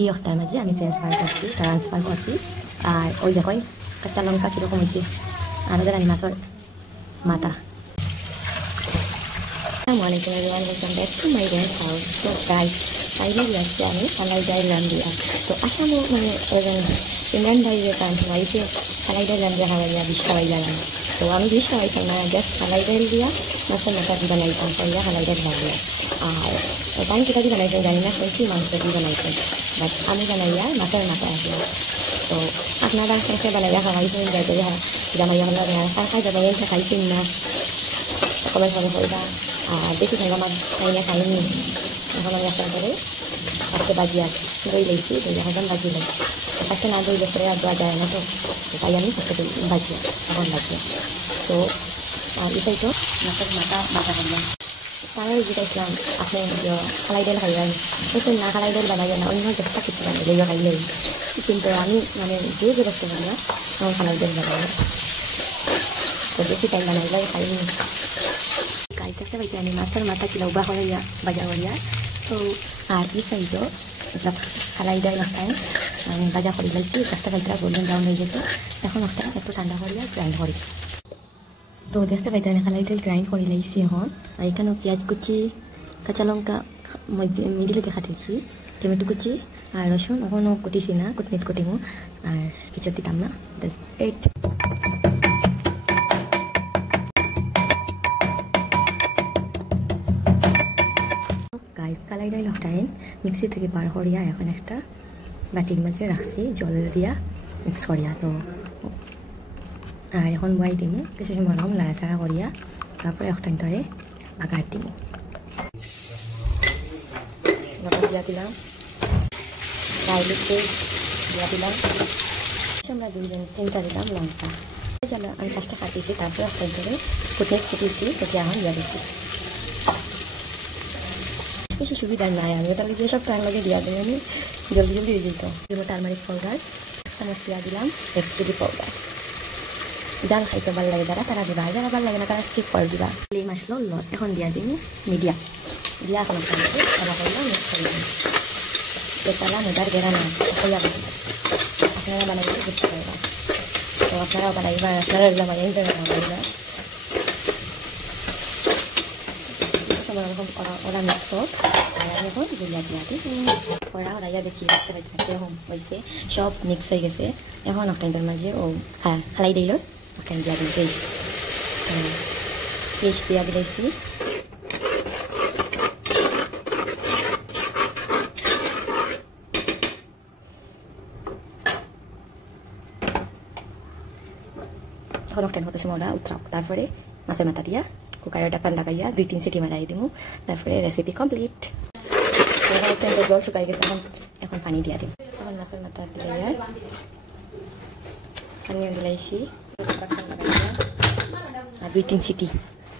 এই একটার মাঝে আমি ট্রান্সফার করছি। আর ওই দেখো কাঁচা লঙ্কা কীরকম হয়েছে, আমাদের আমি মাছের মাথা। আসসালামাইকুম everyone, welcome back to my grand house. তো গাইস ফাইনালি আসছে আমি খালাই ডাইল রান্ধিয়া। তো আসামও মানে ইমরান ভাই যে কারণ বাড়িতে খালাই ডাইল রান্ধিয়া খাওয়াইয়া বিষ খাওয়াইয়া না। তো আমি বিষ খাওয়াইতাম না, জাস্ট খালাই ডাইল দিয়া মাছের মাথা দিয়ে বানাইতাম, করিয়া খালাই ডাইল বানিয়ে। আর টাইম কেটা দিয়ে বানাইতাম জানি না, শুনছি মাংস দিয়ে বানাইতাম, বাট আমি বানাইয়া মাছের মাথা আসলাম। তো আপনারা শেষে বানাইয়া খাওয়াইছেন যাইতে জামাইয়া হলো খাই যাবেন খাইছেন না কমেন্ট করে হইবা। আর বেশি খাইবা আমার খাইলে খাইনি, এখন আমি একটা করে আজকে বাজিয়ে আছে দই লেগেছি, দই এখন বাজিয়ে লাগছে আজকে না দই করে আর দেওয়া যায় না, তো তাই আমি আজকে বাজিয়ে এখন বাজিয়ে। তো এটাই তো মাছের মাথা বাজা করলাম। তারা জিজ্ঞাসলাম আপনি খালাই ডাল খাইবেন, বলছেন না খালাই ডাল বানাইবে না, অন্য চেষ্টা কিছু বানাইলে খাইলেই, কিন্তু আমি মানে যে বস্তু বানা আমার খালাই ডাল বানাই, তো বেশি টাইম বানাইলে খাইনি। গাই দেখতে পাইছি আমি মাছের মাথা কিলো উবা করাইয়া বাজা করিয়া। তো আর এই সাইডও মতলব খালাই ডাল একটা আমি বাজা করে লাইছি, একটা কালটা গোল্ডেন ব্রাউন হয়ে গেছে। এখন একটা একটু ঠান্ডা করিয়া গ্রাইন্ড করি। তো দেখতে পাইতে আমি খালাই ডাল গ্রাইন্ড করে লাইছি এখন। আর এখানেও পেঁয়াজ কুচি, কাঁচা লঙ্কা মিডিলে দেখা দিয়েছি, টমেটো কুচি আর রসুন ওখানেও কুটিছি না, কুটনিত কুটিমো আর কিছু দিতাম না। এইট কালাই ডাইল হটাইন মিক্সি থেকে বার করিয়া এখন একটা বাটির মাঝে রাখছি জল দিয়া মিক্স করিয়া। তো আর এখন বয়াই দিব কিছু সময় রকম লাড়াচাড়া করিয়া, তারপরে একটাইন ধরে আগার দিব দিয়া দিলাম, গার্লিক পেস্ট দিয়া দিলাম, আমরা দুইজন তিনটা দিলাম লঙ্কা। আমি ফার্স্টে কাটিয়েছি, তারপরে একটাইন ধরে কুটিয়ে কুটিয়েছি, সেটি এখন দিয়া দিচ্ছি। বেশি সুবিধা নাই, আমি তাহলে দিয়ে সব টাইম লাগে দিয়া দিই, আমি জলদি জলদি দিয়ে দিত। দিল টারমারিক পাউডার চামচ দিয়া দিলাম, রেড চিলি পাউডার। জাল খাইতে ভালো লাগে যারা তারা দিবা, যারা ভালো লাগে না তারা স্কিপ করে দিবা। এই মাছলো লত এখন দিয়া দিন মিডিয়াম দিয়া এখন তারা করলাম মিক্স করে দিন। তারা মেদার গেরা না হইয়া আপনারা বানাইতে বুঝতে পারবা। তো আপনারাও বানাইবা, আপনারা বানাইতে বানাইবা ওরকম ওরা মিক্স হোক। আর আমি এখন গুলিয়া দিয়া দিই ওরা ওরাইয়া দেখি এরকম হয়েছে, সব মিক্স হয়ে গেছে। এখন একটাইদের মাঝে ও খালাই দিল একটাইন দিয়া দিয়েছি, পেস্ট দিয়া দিয়েছি। এখন একটাইন কত সময় ওরা উতরাও, তারপরে মাছের মাথা দিয়া কুকারের ঢাকন লাগাইয়া 2-3 সিটি মারাই দিব, তারপরে রেসিপি কমপ্লিট। জল শুকাই গেছে, এখন পানি দিয়া দিন। এখন মাছের মাথা দিলাইয়া পানিও দিলাইছি আর 2-3 সিটি।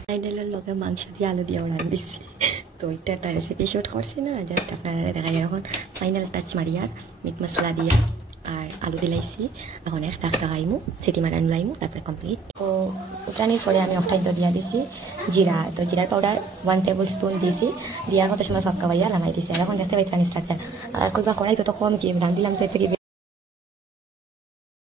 ডাইলের লগে মাংস দিয়ে আলু দিয়ে রান দিচ্ছি। তো এটা একটা রেসিপি শুট করছি না, জাস্ট আপনারা দেখা যায়। এখন ফাইনাল টাচ মারিয়া মিট মশলা দিয়া আর আলু দিলাইছি, এখন এক ডাক লাগাইমু সিটি মারান লাইমু, তারপরে কমপ্লিট। তো উঠানির পরে আমি অফটাইন দিয়া দিছি জিরা, তো জিরার পাউডার 1 টেবিল স্পুন দিয়েছি, দিয়া কত সময় ফাঁকা বাইয়া নামাই দিছি। আর এখন দেখতে পাই স্ট্রাকচার আর কইবা করাই তো কম কি রান দিলাম তো